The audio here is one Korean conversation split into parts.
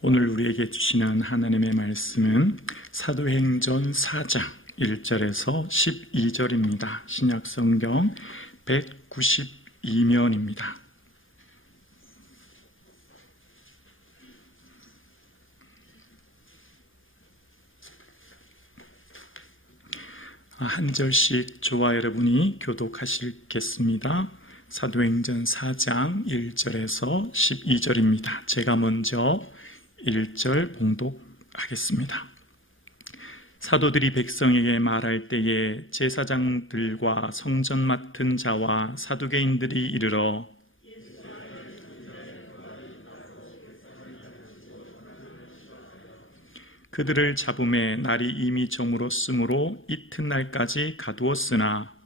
오늘 우리에게 주시는 하나님의 말씀은 사도행전 4장 1절에서 12절입니다. 신약성경 192면입니다. 한 절씩 저와 여러분이 교독하시겠습니다. 사도행전 4장 1절에서 12절입니다. 제가 먼저 1절 봉독하겠습니다. 사도들이 백성에게 말할 때에 제사장들과 성전 맡은 자와 사두개인들이 이르러 그들을 잡음에 날이 이미 저물었으므로 이튿날까지 가두었으나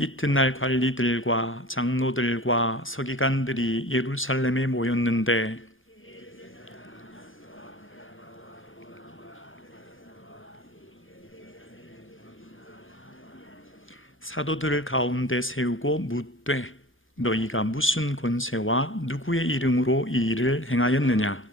이튿날 관리들과 장로들과 서기관들이 예루살렘에 모였는데 사도들 가운데 세우고 묻되 너희가 무슨 권세와 누구의 이름으로 이 일을 행하였느냐?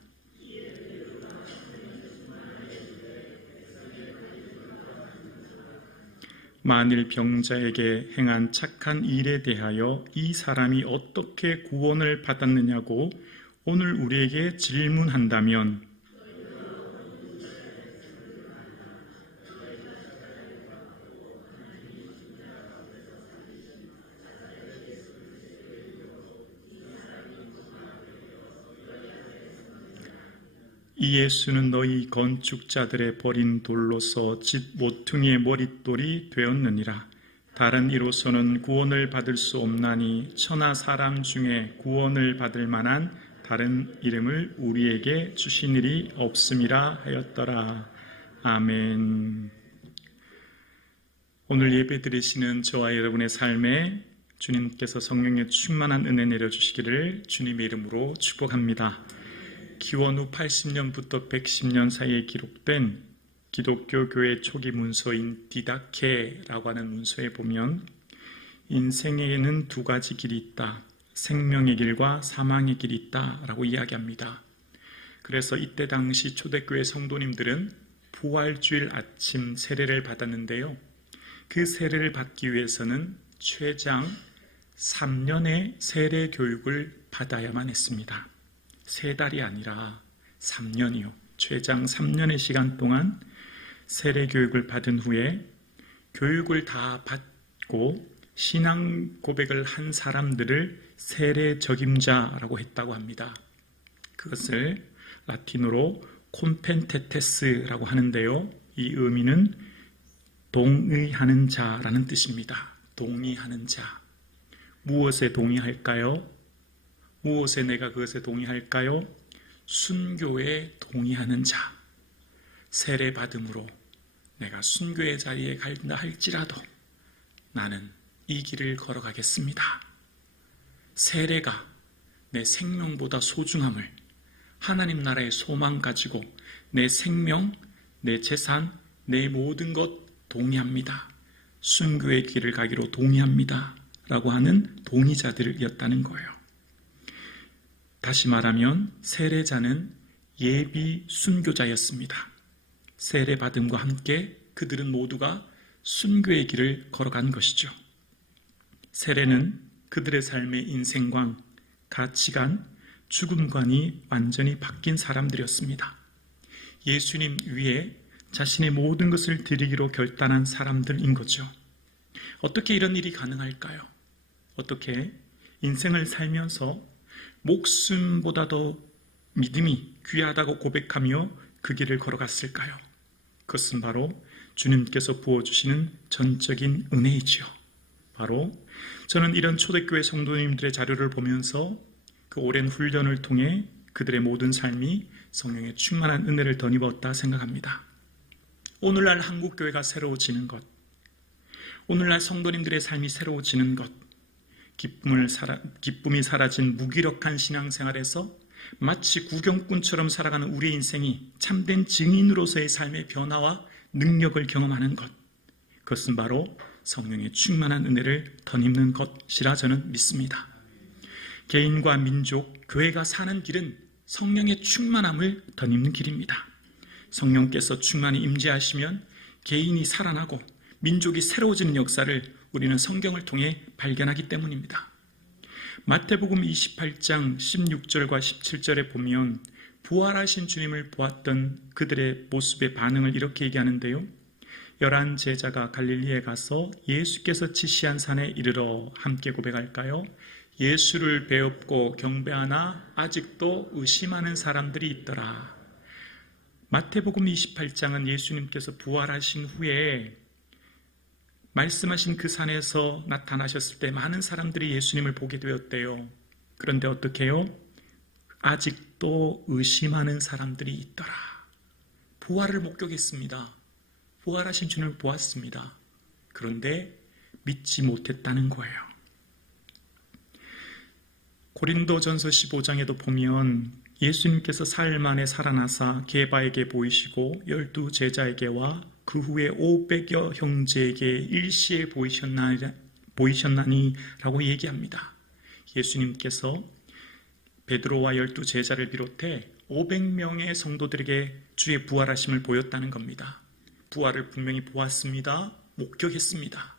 만일 병자에게 행한 착한 일에 대하여 이 사람이 어떻게 구원을 받았느냐고 오늘 우리에게 질문한다면 이 예수는 너희 건축자들의 버린 돌로서 집 모퉁이의 머릿돌이 되었느니라. 다른 이로서는 구원을 받을 수 없나니 천하 사람 중에 구원을 받을 만한 다른 이름을 우리에게 주신 일이 없음이라 하였더라. 아멘. 오늘 예배 드리시는 저와 여러분의 삶에 주님께서 성령의 충만한 은혜 내려주시기를 주님의 이름으로 축복합니다. 기원 후 80년부터 110년 사이에 기록된 기독교 교회 초기 문서인 디다케라고 하는 문서에 보면 인생에는 두 가지 길이 있다. 생명의 길과 사망의 길이 있다라고 이야기합니다. 그래서 이때 당시 초대교회 성도님들은 부활주일 아침 세례를 받았는데요. 그 세례를 받기 위해서는 최장 3년의 세례 교육을 받아야만 했습니다. 3달이 아니라 3년이요. 최장 3년의 시간 동안 세례 교육을 받은 후에 교육을 다 받고 신앙 고백을 한 사람들을 세례 적임자라고 했다고 합니다. 그것을 라틴어로 콤펜테테스라고 하는데요. 이 의미는 동의하는 자라는 뜻입니다. 동의하는 자. 무엇에 동의할까요? 무엇에 내가 그것에 동의할까요? 순교에 동의하는 자. 세례 받음으로 내가 순교의 자리에 간다 할지라도 나는 이 길을 걸어가겠습니다. 세례가 내 생명보다 소중함을 하나님 나라의 소망 가지고 내 생명, 내 재산, 내 모든 것 동의합니다. 순교의 길을 가기로 동의합니다. 라고 하는 동의자들이었다는 거예요. 다시 말하면 세례자는 예비 순교자였습니다. 세례 받음과 함께 그들은 모두가 순교의 길을 걸어간 것이죠. 세례는 그들의 삶의 인생관, 가치관, 죽음관이 완전히 바뀐 사람들이었습니다. 예수님 위에 자신의 모든 것을 드리기로 결단한 사람들인 거죠. 어떻게 이런 일이 가능할까요? 어떻게 인생을 살면서 목숨보다 더 믿음이 귀하다고 고백하며 그 길을 걸어갔을까요? 그것은 바로 주님께서 부어주시는 전적인 은혜이지요. 바로 저는 이런 초대교회 성도님들의 자료를 보면서 그 오랜 훈련을 통해 그들의 모든 삶이 성령의 충만한 은혜를 덧입었다 생각합니다. 오늘날 한국교회가 새로워지는 것, 오늘날 성도님들의 삶이 새로워지는 것, 기쁨이 사라진 무기력한 신앙생활에서 마치 구경꾼처럼 살아가는 우리의 인생이 참된 증인으로서의 삶의 변화와 능력을 경험하는 것, 그것은 바로 성령의 충만한 은혜를 덧입는 것이라 저는 믿습니다. 개인과 민족, 교회가 사는 길은 성령의 충만함을 덧입는 길입니다. 성령께서 충만히 임재하시면 개인이 살아나고 민족이 새로워지는 역사를 우리는 성경을 통해 발견하기 때문입니다. 마태복음 28장 16절과 17절에 보면 부활하신 주님을 보았던 그들의 모습의 반응을 이렇게 얘기하는데요. 11 제자가 갈릴리에 가서 예수께서 지시한 산에 이르러 함께 고백할까요? 예수를 배웁고 경배하나 아직도 의심하는 사람들이 있더라. 마태복음 28장은 예수님께서 부활하신 후에 말씀하신 그 산에서 나타나셨을 때 많은 사람들이 예수님을 보게 되었대요. 그런데 어떻게 해요? 아직도 의심하는 사람들이 있더라. 부활을 목격했습니다. 부활하신 주님을 보았습니다. 그런데 믿지 못했다는 거예요. 고린도전서 15장에도 보면 예수님께서 사흘 만에 살아나사 게바에게 보이시고 12 제자에게와 그 후에 500여 형제에게 일시에 보이셨나니 라고 얘기합니다. 예수님께서 베드로와 12 제자를 비롯해 500명의 성도들에게 주의 부활하심을 보였다는 겁니다. 부활을 분명히 보았습니다. 목격했습니다.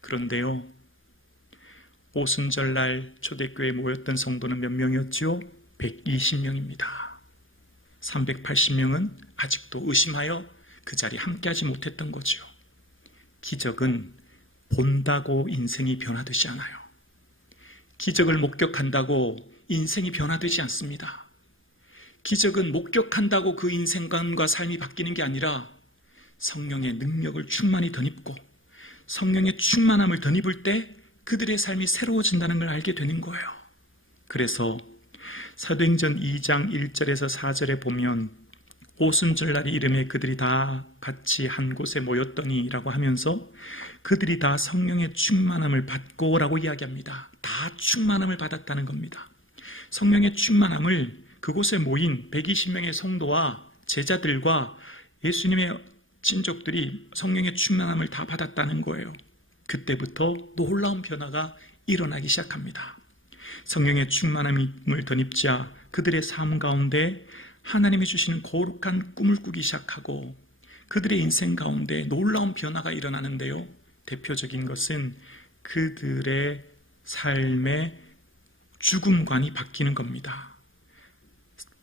그런데요, 오순절날 초대교회에 모였던 성도는 몇 명이었죠? 120명입니다. 380명은 아직도 의심하여 그 자리에 함께하지 못했던 거죠. 기적은 본다고 인생이 변화되지 않아요. 기적을 목격한다고 인생이 변화되지 않습니다. 기적은 목격한다고 그 인생관과 삶이 바뀌는 게 아니라 성령의 능력을 충만히 덧입고 성령의 충만함을 덧입을 때 그들의 삶이 새로워진다는 걸 알게 되는 거예요. 그래서 사도행전 2장 1절에서 4절에 보면 오순절날이 이름에 그들이 다 같이 한 곳에 모였더니 라고 하면서 그들이 다 성령의 충만함을 받고 라고 이야기합니다. 다 충만함을 받았다는 겁니다. 성령의 충만함을 그곳에 모인 120명의 성도와 제자들과 예수님의 친족들이 성령의 충만함을 다 받았다는 거예요. 그때부터 놀라운 변화가 일어나기 시작합니다. 성령의 충만함을 덧입자 그들의 삶 가운데 하나님이 주시는 거룩한 꿈을 꾸기 시작하고 그들의 인생 가운데 놀라운 변화가 일어나는데요. 대표적인 것은 그들의 삶의 죽음관이 바뀌는 겁니다.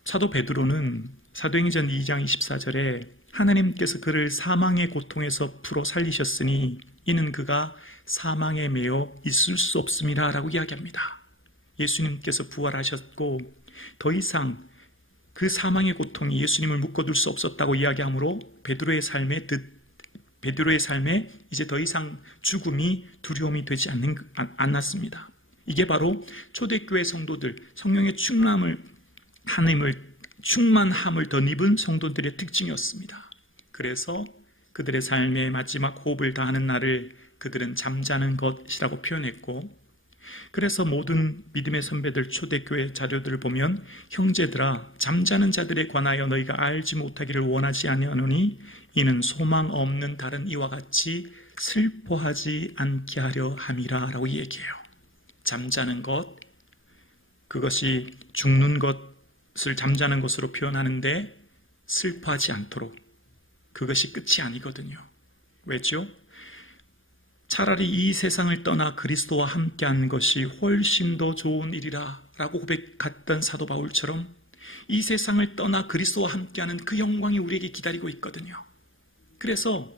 사도 베드로는 사도행전 2장 24절에 하나님께서 그를 사망의 고통에서 풀어 살리셨으니 이는 그가 사망에 매여 있을 수 없음이라 라고 이야기합니다. 예수님께서 부활하셨고 더 이상 그 사망의 고통이 예수님을 묶어둘 수 없었다고 이야기하므로 베드로의 삶에 이제 더 이상 죽음이 두려움이 되지 않았습니다. 이게 바로 초대교회 성도들, 성령의 충만함을 덧입은 성도들의 특징이었습니다. 그래서 그들의 삶의 마지막 호흡을 다하는 날을 그들은 잠자는 것이라고 표현했고, 그래서 모든 믿음의 선배들 초대교회 자료들을 보면 형제들아 잠자는 자들에 관하여 너희가 알지 못하기를 원하지 아니하노니 이는 소망 없는 다른 이와 같이 슬퍼하지 않게 하려 함이라 라고 얘기해요. 잠자는 것, 그것이 죽는 것을 잠자는 것으로 표현하는데 슬퍼하지 않도록 그것이 끝이 아니거든요. 왜죠? 차라리 이 세상을 떠나 그리스도와 함께한 것이 훨씬 더 좋은 일이라 라고 고백했던 사도 바울처럼 이 세상을 떠나 그리스도와 함께하는 그 영광이 우리에게 기다리고 있거든요. 그래서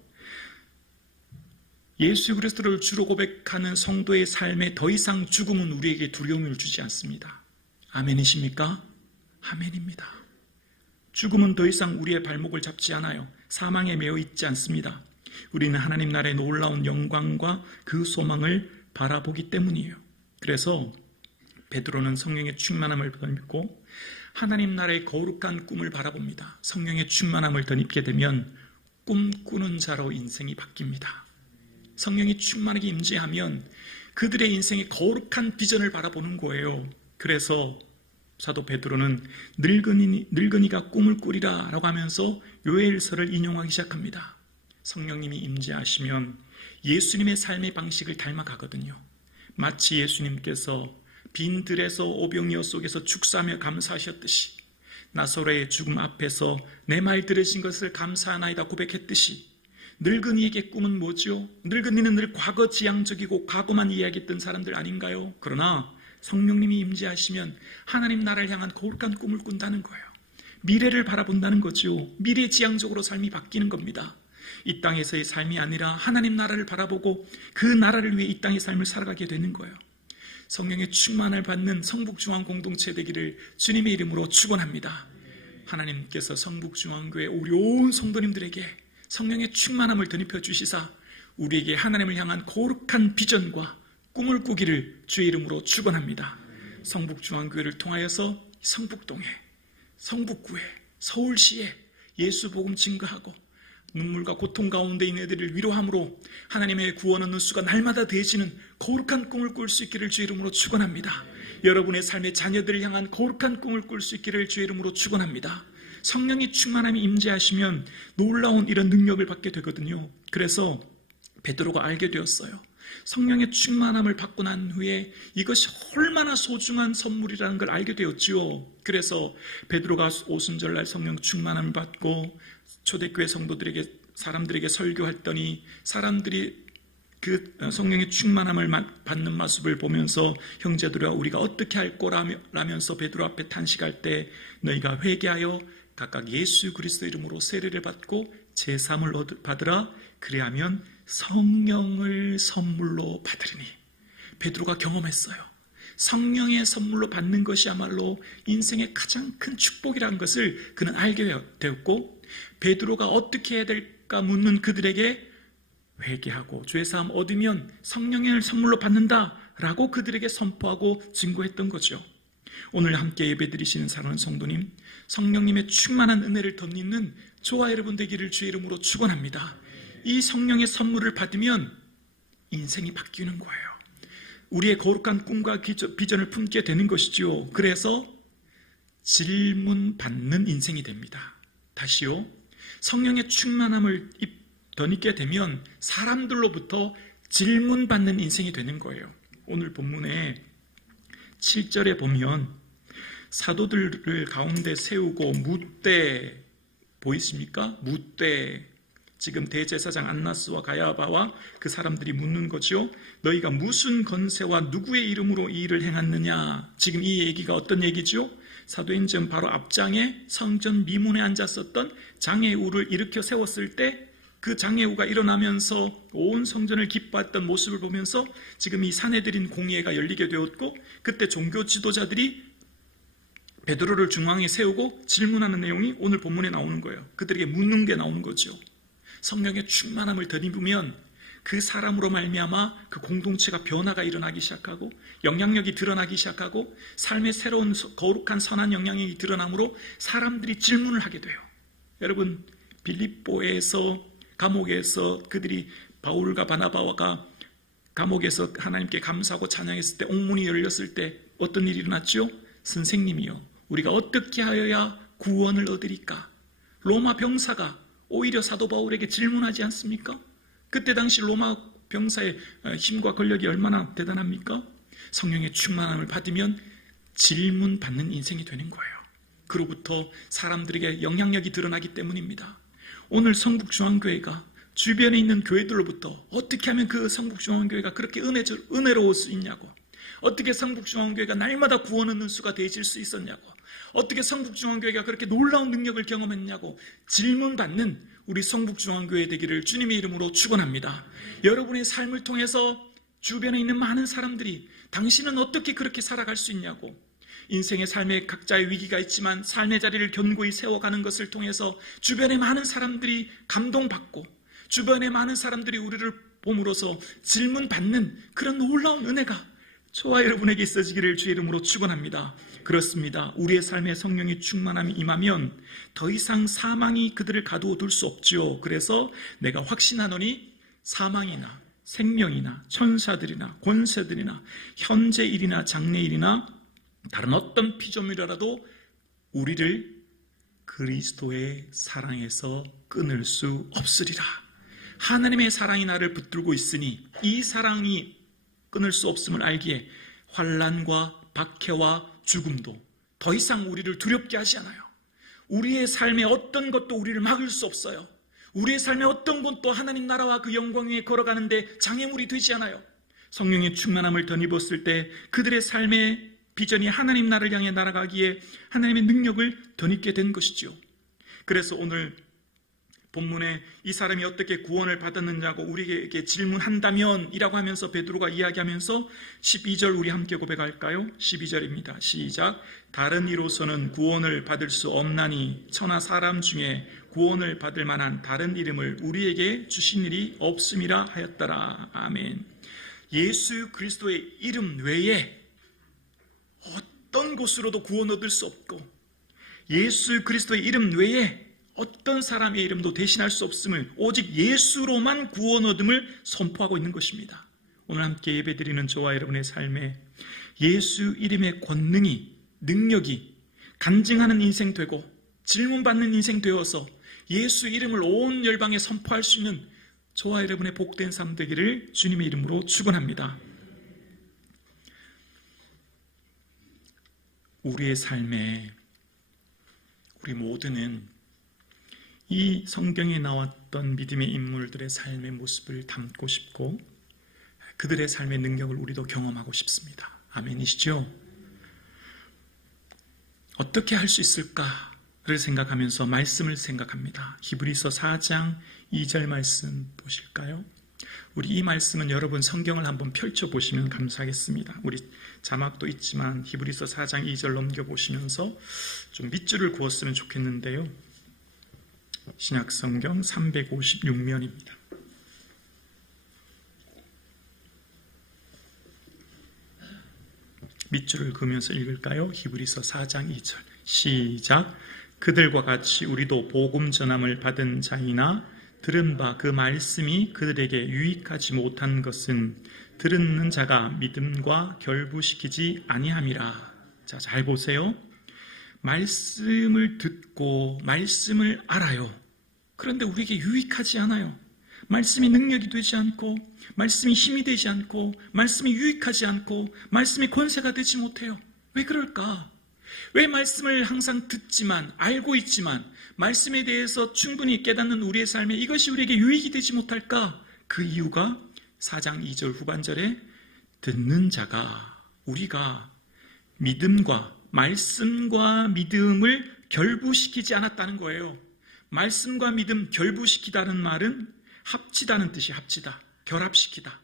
예수 그리스도를 주로 고백하는 성도의 삶에 더 이상 죽음은 우리에게 두려움을 주지 않습니다. 아멘이십니까? 아멘입니다. 죽음은 더 이상 우리의 발목을 잡지 않아요. 사망에 매여 있지 않습니다. 우리는 하나님 나라의 놀라운 영광과 그 소망을 바라보기 때문이에요. 그래서 베드로는 성령의 충만함을 덧입고 하나님 나라의 거룩한 꿈을 바라봅니다. 성령의 충만함을 덧입게 되면 꿈꾸는 자로 인생이 바뀝니다. 성령이 충만하게 임재하면 그들의 인생의 거룩한 비전을 바라보는 거예요. 그래서 사도 베드로는 늙은이가 꿈을 꾸리라 라고 하면서 요엘서를 인용하기 시작합니다. 성령님이 임재하시면 예수님의 삶의 방식을 닮아가거든요. 마치 예수님께서 빈 들에서 오병이어 속에서 축사하며 감사하셨듯이, 나사로의 죽음 앞에서 내 말 들으신 것을 감사하나이다 고백했듯이, 늙은이에게 꿈은 뭐죠? 늙은이는 늘 과거지향적이고 과거만 이야기했던 사람들 아닌가요? 그러나 성령님이 임재하시면 하나님 나라를 향한 거룩한 꿈을 꾼다는 거예요. 미래를 바라본다는 거죠. 미래지향적으로 삶이 바뀌는 겁니다. 이 땅에서의 삶이 아니라 하나님 나라를 바라보고 그 나라를 위해 이 땅의 삶을 살아가게 되는 거예요. 성령의 충만을 받는 성북중앙 공동체 되기를 주님의 이름으로 축원합니다. 하나님께서 성북중앙교회 우리 온 성도님들에게 성령의 충만함을 덧입혀 주시사 우리에게 하나님을 향한 거룩한 비전과 꿈을 꾸기를 주의 이름으로 축원합니다. 성북중앙교회를 통하여서 성북동에, 성북구에, 서울시에 예수 복음 증거하고 눈물과 고통 가운데 있는 애들을 위로함으로 하나님의 구원 얻는 수가 날마다 더해지는 거룩한 꿈을 꿀 수 있기를 주의 이름으로 축원합니다. 여러분의 삶의 자녀들을 향한 거룩한 꿈을 꿀 수 있기를 주의 이름으로 축원합니다. 성령이 충만함이 임재하시면 놀라운 이런 능력을 받게 되거든요. 그래서 베드로가 알게 되었어요. 성령의 충만함을 받고 난 후에 이것이 얼마나 소중한 선물이라는 걸 알게 되었지요. 그래서 베드로가 오순절날 성령 충만함을 받고 초대교회 성도들에게, 사람들에게 설교했더니 사람들이 그 성령의 충만함을 받는 모습을 보면서 형제들아 우리가 어떻게 할 거라면서 베드로 앞에 탄식할 때 너희가 회개하여 각각 예수 그리스도 이름으로 세례를 받고 제사함을 받으라. 그리하면 성령을 선물로 받으리니. 베드로가 경험했어요. 성령의 선물로 받는 것이야말로 인생의 가장 큰 축복이라는 것을 그는 알게 되었고, 베드로가 어떻게 해야 될까 묻는 그들에게 회개하고 죄사함 얻으면 성령의 선물로 받는다라고 그들에게 선포하고 증거했던 거죠. 오늘 함께 예배드리시는 사랑하는 성도님, 성령님의 충만한 은혜를 덧입는 저와 여러분 되기를 주의 이름으로 축원합니다. 이 성령의 선물을 받으면 인생이 바뀌는 거예요. 우리의 거룩한 꿈과 비전을 품게 되는 것이죠. 그래서 질문받는 인생이 됩니다. 다시요. 성령의 충만함을 덧입게 되면 사람들로부터 질문받는 인생이 되는 거예요. 오늘 본문에 7절에 보면 사도들을 가운데 세우고 묻되, 보이십니까? 묻되, 지금 대제사장 안나스와 가야바와 그 사람들이 묻는 거죠. 너희가 무슨 건세와 누구의 이름으로 이 일을 행했느냐. 지금 이 얘기가 어떤 얘기죠? 사도행전 바로 앞장에 성전 미문에 앉았었던 장애우를 일으켜 세웠을 때 그 장애우가 일어나면서 온 성전을 기뻐했던 모습을 보면서 지금 이 사내들인 공회가 열리게 되었고, 그때 종교 지도자들이 베드로를 중앙에 세우고 질문하는 내용이 오늘 본문에 나오는 거예요. 그들에게 묻는 게 나오는 거죠. 성령의 충만함을 덧입으면 그 사람으로 말미암아 그 공동체가 변화가 일어나기 시작하고 영향력이 드러나기 시작하고 삶의 새로운 거룩한 선한 영향력이 드러나므로 사람들이 질문을 하게 돼요. 여러분, 빌립보에서 감옥에서 그들이 바울과 바나바가 감옥에서 하나님께 감사하고 찬양했을 때, 옥문이 열렸을 때 어떤 일이 일어났죠? 선생님이요, 우리가 어떻게 하여야 구원을 얻으리까? 로마 병사가 오히려 사도 바울에게 질문하지 않습니까? 그때 당시 로마 병사의 힘과 권력이 얼마나 대단합니까? 성령의 충만함을 받으면 질문받는 인생이 되는 거예요. 그로부터 사람들에게 영향력이 드러나기 때문입니다. 오늘 성북중앙교회가 주변에 있는 교회들로부터 어떻게 하면 그 성북중앙교회가 그렇게 은혜로울 수 있냐고, 어떻게 성북중앙교회가 날마다 구원 얻는 수가 되어질 수 있었냐고, 어떻게 성북중앙교회가 그렇게 놀라운 능력을 경험했냐고 질문받는 우리 성북중앙교회 되기를 주님의 이름으로 축원합니다. 여러분의 삶을 통해서 주변에 있는 많은 사람들이 당신은 어떻게 그렇게 살아갈 수 있냐고, 인생의 삶에 각자의 위기가 있지만 삶의 자리를 견고히 세워가는 것을 통해서 주변의 많은 사람들이 감동받고 주변의 많은 사람들이 우리를 봄으로써 질문받는 그런 놀라운 은혜가 저와 여러분에게 있어지기를 주의 이름으로 축원합니다. 그렇습니다. 우리의 삶에 성령의 충만함이 임하면 더 이상 사망이 그들을 가두어 둘 수 없지요. 그래서 내가 확신하노니 사망이나 생명이나 천사들이나 권세들이나 현재 일이나 장래 일이나 다른 어떤 피조물이라도 우리를 그리스도의 사랑에서 끊을 수 없으리라. 하나님의 사랑이 나를 붙들고 있으니 이 사랑이 끊을 수 없음을 알기에 환난과 박해와 죽음도 더 이상 우리를 두렵게 하지 않아요. 우리의 삶의 어떤 것도 우리를 막을 수 없어요. 우리의 삶의 어떤 것도 하나님 나라와 그 영광 위에 걸어가는데 장애물이 되지 않아요. 성령의 충만함을 덧입었을 때 그들의 삶의 비전이 하나님 나라를 향해 날아가기에 하나님의 능력을 덧입게 된 것이죠. 그래서 오늘 본문에 이 사람이 어떻게 구원을 받았느냐고 우리에게 질문한다면 이라고 하면서 베드로가 이야기하면서 12절 우리 함께 고백할까요? 12절입니다. 시작. 다른 이로서는 구원을 받을 수 없나니 천하 사람 중에 구원을 받을 만한 다른 이름을 우리에게 주신 일이 없음이라 하였더라. 아멘. 예수 그리스도의 이름 외에 어떤 곳으로도 구원 얻을 수 없고 예수 그리스도의 이름 외에 어떤 사람의 이름도 대신할 수 없음을 오직 예수로만 구원 얻음을 선포하고 있는 것입니다. 오늘 함께 예배드리는 저와 여러분의 삶에 예수 이름의 권능이 능력이 간증하는 인생 되고 질문받는 인생 되어서 예수 이름을 온 열방에 선포할 수 있는 저와 여러분의 복된 삶 되기를 주님의 이름으로 축원합니다. 우리의 삶에 우리 모두는 이 성경에 나왔던 믿음의 인물들의 삶의 모습을 담고 싶고 그들의 삶의 능력을 우리도 경험하고 싶습니다. 아멘이시죠? 어떻게 할 수 있을까를 생각하면서 말씀을 생각합니다. 히브리서 4장 2절 말씀 보실까요? 우리 이 말씀은 여러분 성경을 한번 펼쳐보시면 감사하겠습니다. 우리 자막도 있지만 히브리서 4장 2절 넘겨보시면서 좀 밑줄을 그었으면 좋겠는데요. 신약성경 356면입니다. 밑줄을 그으면서 읽을까요? 히브리서 4장 2절 시작. 그들과 같이 우리도 복음 전함을 받은 자이나 들은 바 그 말씀이 그들에게 유익하지 못한 것은 듣는 자가 믿음과 결부시키지 아니함이라. 자, 잘 보세요. 말씀을 듣고 말씀을 알아요. 그런데 우리에게 유익하지 않아요. 말씀이 능력이 되지 않고 말씀이 힘이 되지 않고 말씀이 유익하지 않고 말씀이 권세가 되지 못해요. 왜 그럴까? 왜 말씀을 항상 듣지만 알고 있지만 말씀에 대해서 충분히 깨닫는 우리의 삶에 이것이 우리에게 유익이 되지 못할까? 그 이유가 4장 2절 후반절에 듣는 자가 우리가 믿음과 말씀과 믿음을 결부시키지 않았다는 거예요. 말씀과 믿음 결부시키다는 말은 합치다는 뜻이 합치다, 결합시키다.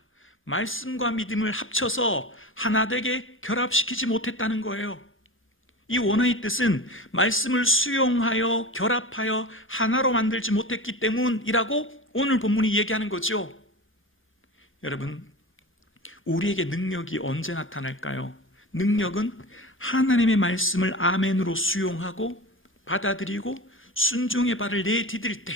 말씀과 믿음을 합쳐서 하나 되게 결합시키지 못했다는 거예요. 이 원어의 뜻은 말씀을 수용하여 결합하여 하나로 만들지 못했기 때문이라고 오늘 본문이 얘기하는 거죠. 여러분, 우리에게 능력이 언제 나타날까요? 능력은 하나님의 말씀을 아멘으로 수용하고 받아들이고 순종의 발을 내디딜 때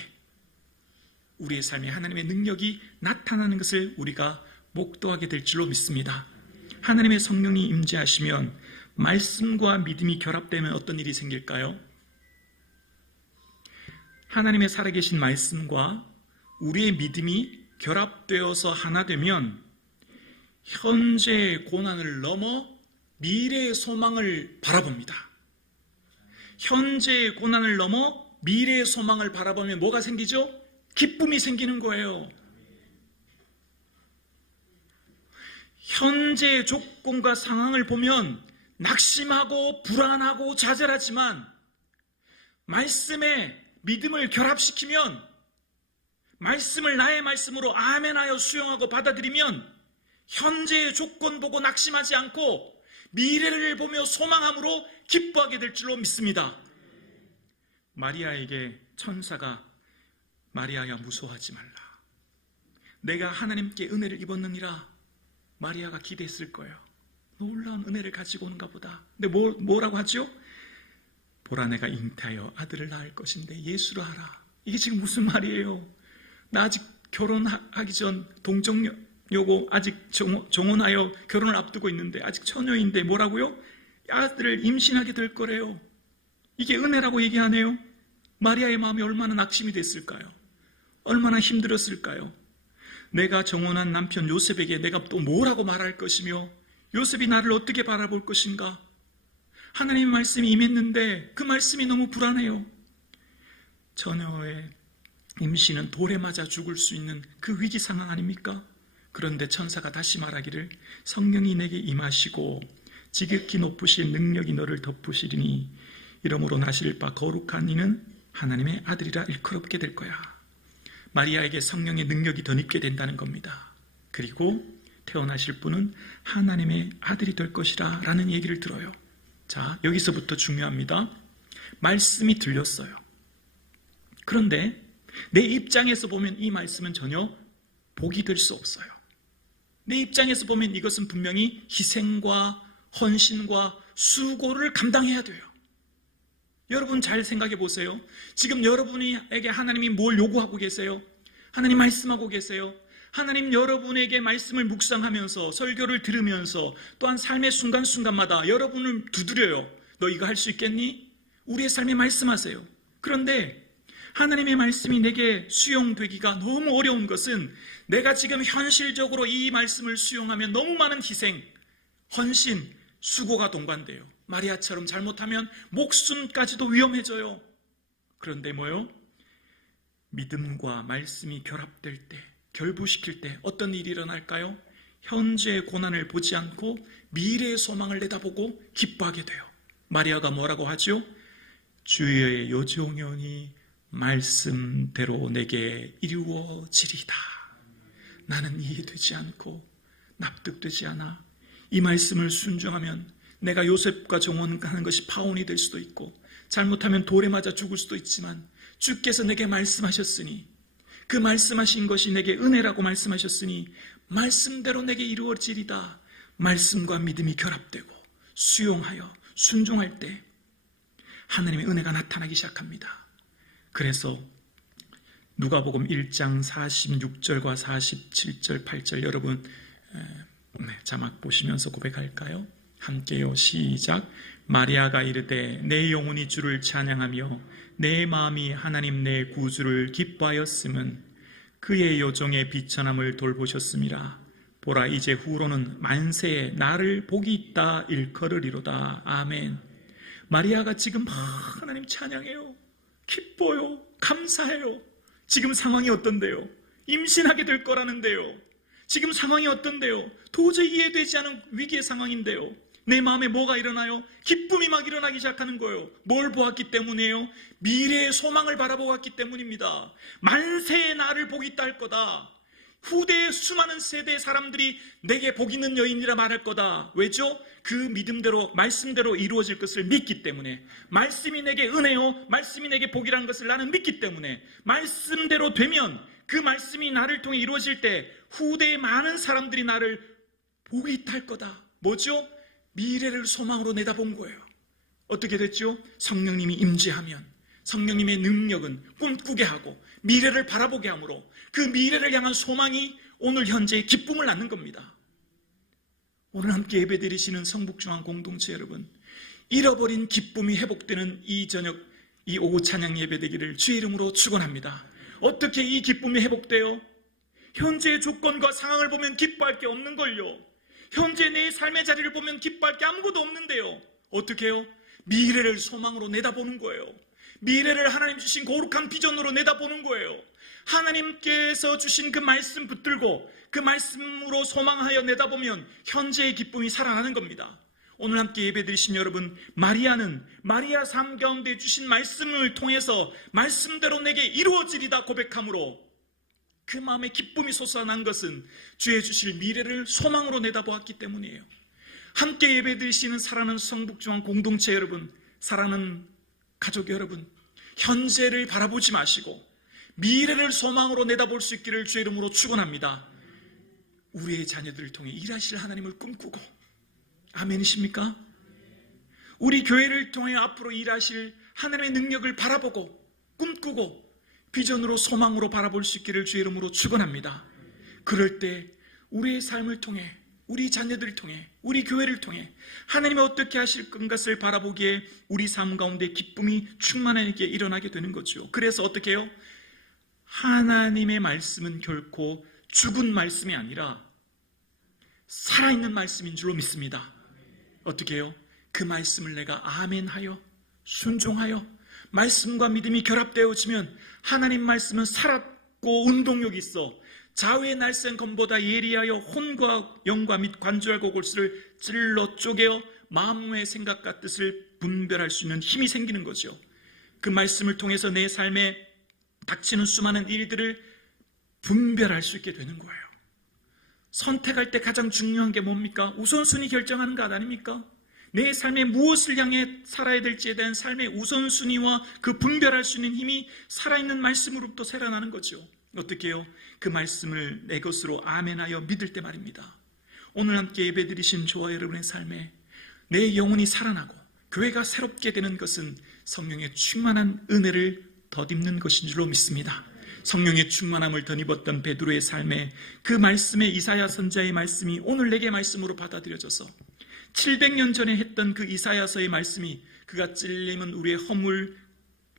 우리의 삶에 하나님의 능력이 나타나는 것을 우리가 목도하게 될 줄로 믿습니다. 하나님의 성령이 임재하시면 말씀과 믿음이 결합되면 어떤 일이 생길까요? 하나님의 살아계신 말씀과 우리의 믿음이 결합되어서 하나 되면 현재의 고난을 넘어 미래의 소망을 바라봅니다. 현재의 고난을 넘어 미래의 소망을 바라보면 뭐가 생기죠? 기쁨이 생기는 거예요. 현재의 조건과 상황을 보면 낙심하고 불안하고 좌절하지만 말씀에 믿음을 결합시키면 말씀을 나의 말씀으로 아멘하여 수용하고 받아들이면 현재의 조건 보고 낙심하지 않고 미래를 보며 소망함으로 기뻐하게 될 줄로 믿습니다. 마리아에게 천사가 마리아야 무서워하지 말라. 내가 하나님께 은혜를 입었느니라. 마리아가 기대했을 거예요. 놀라운 은혜를 가지고 오는가 보다. 근데 뭐라고 하죠? 보라 내가 잉태하여 아들을 낳을 것인데 예수를 하라. 이게 지금 무슨 말이에요? 나 아직 결혼하기 전 동정녀고 아직 정혼하여 결혼을 앞두고 있는데 아직 처녀인데 뭐라고요? 아들을 임신하게 될 거래요. 이게 은혜라고 얘기하네요. 마리아의 마음이 얼마나 낙심이 됐을까요? 얼마나 힘들었을까요? 내가 정혼한 남편 요셉에게 내가 또 뭐라고 말할 것이며 요셉이 나를 어떻게 바라볼 것인가? 하나님의 말씀이 임했는데 그 말씀이 너무 불안해요. 처녀의 임신은 돌에 맞아 죽을 수 있는 그 위기 상황 아닙니까? 그런데 천사가 다시 말하기를 성령이 내게 임하시고 지극히 높으신 능력이 너를 덮으시리니 이러므로 나실 바 거룩한 이는 하나님의 아들이라 일컬어게 될 거야. 마리아에게 성령의 능력이 덧입게 된다는 겁니다. 그리고 태어나실 분은 하나님의 아들이 될 것이라 라는 얘기를 들어요. 자, 여기서부터 중요합니다. 말씀이 들렸어요. 그런데 내 입장에서 보면 이 말씀은 전혀 복이 될 수 없어요. 내 입장에서 보면 이것은 분명히 희생과 헌신과 수고를 감당해야 돼요. 여러분 잘 생각해 보세요. 지금 여러분에게 하나님이 뭘 요구하고 계세요? 하나님 말씀하고 계세요. 하나님 여러분에게 말씀을 묵상하면서 설교를 들으면서 또한 삶의 순간순간마다 여러분을 두드려요. 너 이거 할 수 있겠니? 우리의 삶에 말씀하세요. 그런데 하나님의 말씀이 내게 수용되기가 너무 어려운 것은 내가 지금 현실적으로 이 말씀을 수용하면 너무 많은 희생, 헌신, 수고가 동반돼요. 마리아처럼 잘못하면 목숨까지도 위험해져요. 그런데 뭐요? 믿음과 말씀이 결합될 때, 결부시킬 때 어떤 일이 일어날까요? 현재의 고난을 보지 않고 미래의 소망을 내다보고 기뻐하게 돼요. 마리아가 뭐라고 하죠? 주의 여종연이 말씀대로 내게 이루어지리다. 나는 이해되지 않고 납득되지 않아. 이 말씀을 순종하면 내가 요셉과 정혼하는 것이 파혼이 될 수도 있고 잘못하면 돌에 맞아 죽을 수도 있지만 주께서 내게 말씀하셨으니 그 말씀하신 것이 내게 은혜라고 말씀하셨으니 말씀대로 내게 이루어지리다. 말씀과 믿음이 결합되고 수용하여 순종할 때 하나님의 은혜가 나타나기 시작합니다. 그래서 누가복음 1장 46절과 47절, 8절 여러분 자막 보시면서 고백할까요? 함께요. 시작. 마리아가 이르되 내 영혼이 주를 찬양하며 내 마음이 하나님 내 구주를 기뻐하였음은 그의 여종의 비천함을 돌보셨음이라. 보라 이제 후로는 만세에 나를 복이 있다 일컬으리로다. 아멘. 마리아가 지금 하나님 찬양해요. 기뻐요. 감사해요. 지금 상황이 어떤데요? 임신하게 될 거라는데요. 지금 상황이 어떤데요? 도저히 이해되지 않은 위기의 상황인데요. 내 마음에 뭐가 일어나요? 기쁨이 막 일어나기 시작하는 거예요. 뭘 보았기 때문이에요? 미래의 소망을 바라보았기 때문입니다. 만세의 나를 복이 있다 할 거다. 후대의 수많은 세대의 사람들이 내게 복 있는 여인이라 말할 거다. 왜죠? 그 믿음대로 말씀대로 이루어질 것을 믿기 때문에. 말씀이 내게 은혜요, 말씀이 내게 복이라는 것을 나는 믿기 때문에. 말씀대로 되면 그 말씀이 나를 통해 이루어질 때 후대의 많은 사람들이 나를 복이 있다 할 거다. 뭐죠? 미래를 소망으로 내다본 거예요. 어떻게 됐죠? 성령님이 임재하면 성령님의 능력은 꿈꾸게 하고 미래를 바라보게 하므로 그 미래를 향한 소망이 오늘 현재의 기쁨을 낳는 겁니다. 오늘 함께 예배드리시는 성북중앙 공동체 여러분, 잃어버린 기쁨이 회복되는 이 저녁, 이 오후 찬양 예배되기를 주의 이름으로 축원합니다. 어떻게 이 기쁨이 회복돼요? 현재의 조건과 상황을 보면 기뻐할 게 없는걸요. 현재 내 삶의 자리를 보면 기뻐할 게 아무것도 없는데요. 어떻게 해요? 미래를 소망으로 내다보는 거예요. 미래를 하나님 주신 거룩한 비전으로 내다보는 거예요. 하나님께서 주신 그 말씀 붙들고 그 말씀으로 소망하여 내다보면 현재의 기쁨이 살아나는 겁니다. 오늘 함께 예배드리신 여러분, 마리아는 마리아 삶 가운데 주신 말씀을 통해서 말씀대로 내게 이루어지리다 고백함으로 그 마음에 기쁨이 솟아난 것은 주의 주실 미래를 소망으로 내다보았기 때문이에요. 함께 예배드리시는 사랑하는 성북중앙 공동체 여러분, 사랑하는 가족 여러분, 현재를 바라보지 마시고 미래를 소망으로 내다볼 수 있기를 주의 이름으로 축원합니다. 우리의 자녀들을 통해 일하실 하나님을 꿈꾸고, 아멘이십니까? 우리 교회를 통해 앞으로 일하실 하나님의 능력을 바라보고 꿈꾸고 비전으로 소망으로 바라볼 수 있기를 주의 이름으로 축원합니다. 그럴 때 우리의 삶을 통해, 우리 자녀들을 통해, 우리 교회를 통해 하나님이 어떻게 하실 것을 바라보기에 우리 삶 가운데 기쁨이 충만하게 일어나게 되는 거죠. 그래서 어떻게 해요? 하나님의 말씀은 결코 죽은 말씀이 아니라 살아있는 말씀인 줄로 믿습니다. 어떻게 해요? 그 말씀을 내가 아멘하여 순종하여 말씀과 믿음이 결합되어지면 하나님 말씀은 살았고 운동력이 있어 좌우의 날쌘 검보다 예리하여 혼과 영과 및 관절과 골수를 찔러 쪼개어 마음의 생각과 뜻을 분별할 수 있는 힘이 생기는 거죠. 그 말씀을 통해서 내 삶에 닥치는 수많은 일들을 분별할 수 있게 되는 거예요. 선택할 때 가장 중요한 게 뭡니까? 우선순위 결정하는 것 아닙니까? 내 삶에 무엇을 향해 살아야 될지에 대한 삶의 우선순위와 그 분별할 수 있는 힘이 살아있는 말씀으로부터 새어나는 거죠. 어떻게 해요? 그 말씀을 내 것으로 아멘하여 믿을 때 말입니다. 오늘 함께 예배드리신 저와 여러분의 삶에 내 영혼이 살아나고 교회가 새롭게 되는 것은 성령의 충만한 은혜를 덧입는 것인 줄로 믿습니다. 성령의 충만함을 덧입었던 베드로의 삶에 그 말씀의 이사야 선지자의 말씀이 오늘 내게 말씀으로 받아들여져서 700년 전에 했던 그 이사야서의 말씀이 그가 찔림은 우리의 허물,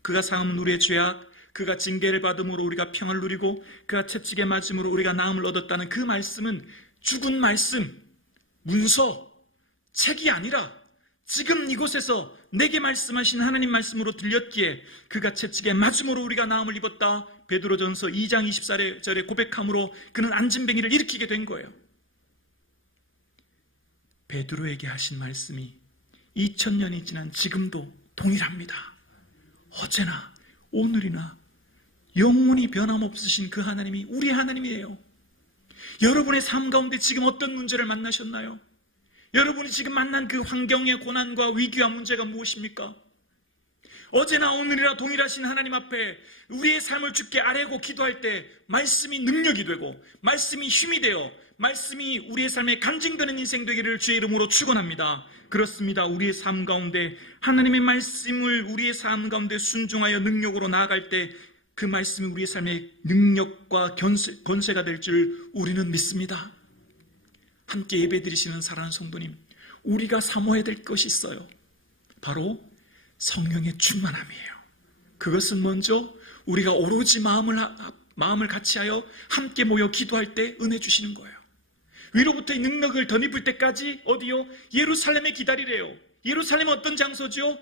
그가 상함은 우리의 죄악, 그가 징계를 받음으로 우리가 평안을 누리고 그가 채찍에 맞음으로 우리가 나음을 얻었다는 그 말씀은 죽은 말씀, 문서, 책이 아니라 지금 이곳에서 내게 말씀하신 하나님 말씀으로 들렸기에 그가 채찍에 맞음으로 우리가 나음을 입었다. 베드로전서 2장 24절에 고백함으로 그는 안진뱅이를 일으키게 된 거예요. 베드로에게 하신 말씀이 2000년이 지난 지금도 동일합니다. 어제나 오늘이나 영원히 변함없으신 그 하나님이 우리 하나님이에요. 여러분의 삶 가운데 지금 어떤 문제를 만나셨나요? 여러분이 지금 만난 그 환경의 고난과 위기와 문제가 무엇입니까? 어제나 오늘이나 동일하신 하나님 앞에 우리의 삶을 주께 아뢰고 기도할 때 말씀이 능력이 되고 말씀이 힘이 되어 말씀이 우리의 삶에 간증되는 인생 되기를 주의 이름으로 축원합니다. 그렇습니다. 우리의 삶 가운데 하나님의 말씀을 우리의 삶 가운데 순종하여 능력으로 나아갈 때 그 말씀이 우리의 삶의 능력과 권세가 될 줄 우리는 믿습니다. 함께 예배드리시는 사랑하는 성도님, 우리가 사모해야 될 것이 있어요. 바로 성령의 충만함이에요. 그것은 먼저 우리가 오로지 마음을 같이하여 함께 모여 기도할 때 은혜 주시는 거예요. 위로부터의 능력을 덧입을 때까지 어디요? 예루살렘에 기다리래요. 예루살렘은 어떤 장소죠?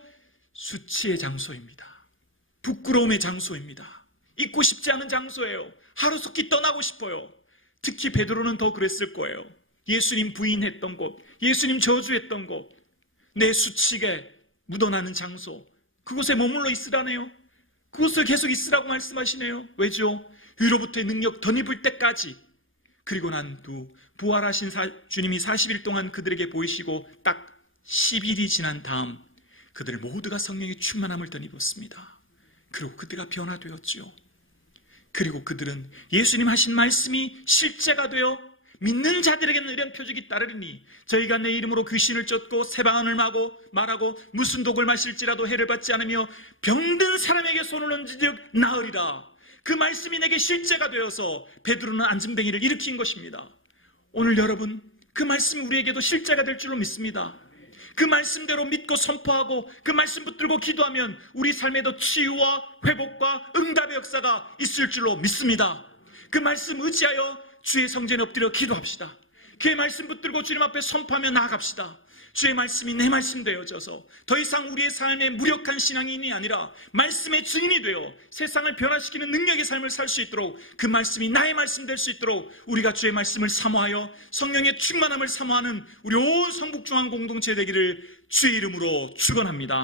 수치의 장소입니다. 부끄러움의 장소입니다. 있고 싶지 않은 장소예요. 하루속히 떠나고 싶어요. 특히 베드로는 더 그랬을 거예요. 예수님 부인했던 곳, 예수님 저주했던 곳, 내 수치가 묻어나는 장소, 그곳에 머물러 있으라네요. 그곳을 계속 있으라고 말씀하시네요. 왜죠? 위로부터의 능력 덧입을 때까지. 그리고 난 후 부활하신 주님이 40일 동안 그들에게 보이시고 딱 10일이 지난 다음 그들 모두가 성령의 충만함을 덧입었습니다. 그리고 그들가 변화되었죠. 그리고 그들은 예수님 하신 말씀이 실제가 되어 믿는 자들에게는 이런 표적이 따르리니 저희가 내 이름으로 귀신을 쫓고 새방언을 말하고 무슨 독을 마실지라도 해를 받지 않으며 병든 사람에게 손을 얹은즉 나으리라. 그 말씀이 내게 실제가 되어서 베드로는 안진뱅이를 일으킨 것입니다. 오늘 여러분, 그 말씀이 우리에게도 실제가 될 줄로 믿습니다. 그 말씀대로 믿고 선포하고 그 말씀 붙들고 기도하면 우리 삶에도 치유와 회복과 응답의 역사가 있을 줄로 믿습니다. 그 말씀 의지하여 주의 성전에 엎드려 기도합시다. 그의 말씀 붙들고 주님 앞에 선포하며 나아갑시다. 주의 말씀이 내 말씀 되어져서 더 이상 우리의 삶에 무력한 신앙인이 아니라 말씀의 증인이 되어 세상을 변화시키는 능력의 삶을 살 수 있도록 그 말씀이 나의 말씀 될 수 있도록 우리가 주의 말씀을 사모하여 성령의 충만함을 사모하는 우리 온 성북중앙 공동체 되기를 주의 이름으로 축원합니다.